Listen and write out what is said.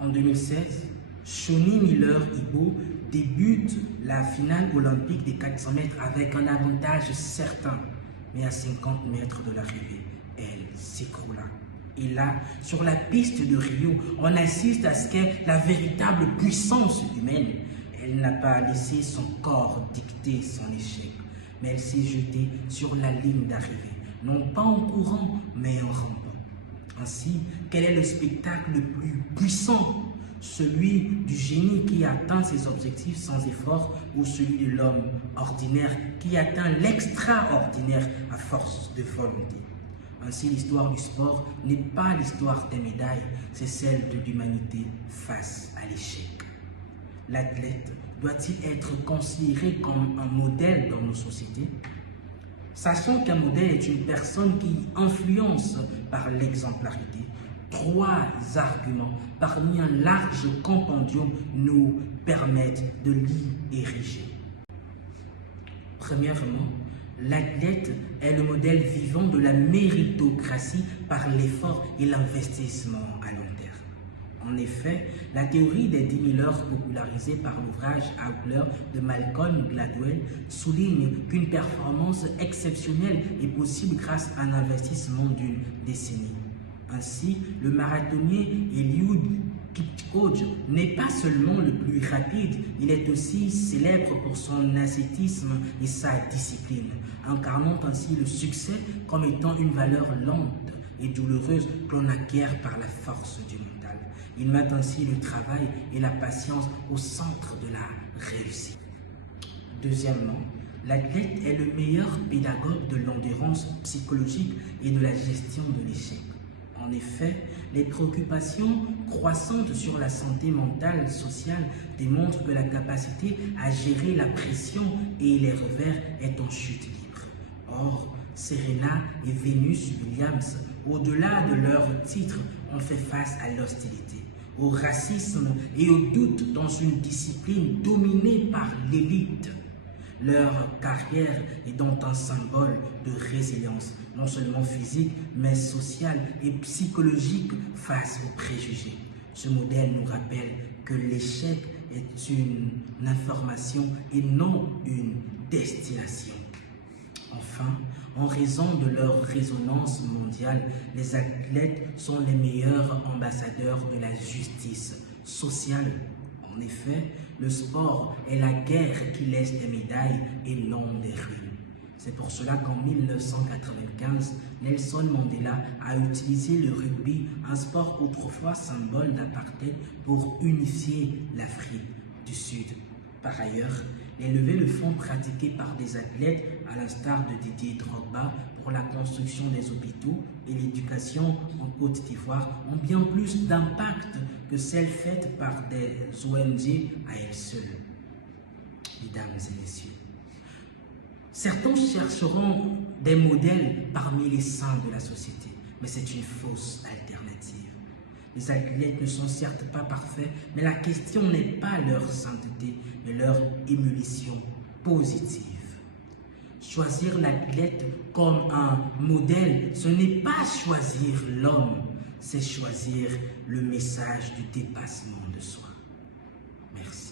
En 2016, Shawnee Miller-Ibo débute la finale olympique des 400 mètres avec un avantage certain. Mais à 50 mètres de l'arrivée, elle s'écroula. Et là, sur la piste de Rio, on assiste à ce qu'est la véritable puissance humaine. Elle n'a pas laissé son corps dicter son échec, mais elle s'est jetée sur la ligne d'arrivée, non pas en courant, mais en rampant. Ainsi, quel est le spectacle le plus puissant? Celui du génie qui atteint ses objectifs sans effort ou celui de l'homme ordinaire qui atteint l'extraordinaire à force de volonté? Ainsi, l'histoire du sport n'est pas l'histoire des médailles, c'est celle de l'humanité face à l'échec. L'athlète doit-il être considéré comme un modèle dans nos sociétés? Sachant qu'un modèle est une personne qui influence par l'exemplarité, 3 arguments parmi un large compendium nous permettent de l'y ériger. Premièrement, l'athlète est le modèle vivant de la méritocratie par l'effort et l'investissement à long terme. En effet, la théorie des 10 000 heures popularisée par l'ouvrage Outlier de Malcolm Gladwell souligne qu'une performance exceptionnelle est possible grâce à un investissement d'une décennie. Ainsi, le marathonnier Eliud Kipchoge n'est pas seulement le plus rapide, il est aussi célèbre pour son ascétisme et sa discipline, incarnant ainsi le succès comme étant une valeur lente et douloureuse que l'on acquiert par la force du mental. Il met ainsi le travail et la patience au centre de la réussite. Deuxièmement, l'athlète est le meilleur pédagogue de l'endurance psychologique et de la gestion de l'échec. En effet, les préoccupations croissantes sur la santé mentale sociale démontrent que la capacité à gérer la pression et les revers est en chute libre. Or, Serena et Venus Williams, au-delà de leur titre, ont fait face à l'hostilité, au racisme et au doute dans une discipline dominée par l'élite. Leur carrière est donc un symbole de résilience, non seulement physique, mais sociale et psychologique face aux préjugés. Ce modèle nous rappelle que l'échec est une information et non une destination. Enfin, en raison de leur résonance mondiale, les athlètes sont les meilleurs ambassadeurs de la justice sociale. En effet, le sport est la guerre qui laisse des médailles et non des ruines. C'est pour cela qu'en 1995, Nelson Mandela a utilisé le rugby, un sport autrefois symbole d'apartheid, pour unifier l'Afrique du Sud. Par ailleurs, les levées de fonds pratiquées par des athlètes, à l'instar de Didier Drogba, pour la construction des hôpitaux et l'éducation en Côte d'Ivoire ont bien plus d'impact que celles faites par des ONG à elles seules. Mesdames et messieurs, certains chercheront des modèles parmi les saints de la société, mais c'est une fausse alternative. Les athlètes ne sont certes pas parfaits, mais la question n'est pas leur sainteté, mais leur émulation positive. Choisir l'athlète comme un modèle, ce n'est pas choisir l'homme, c'est choisir le message du dépassement de soi. Merci.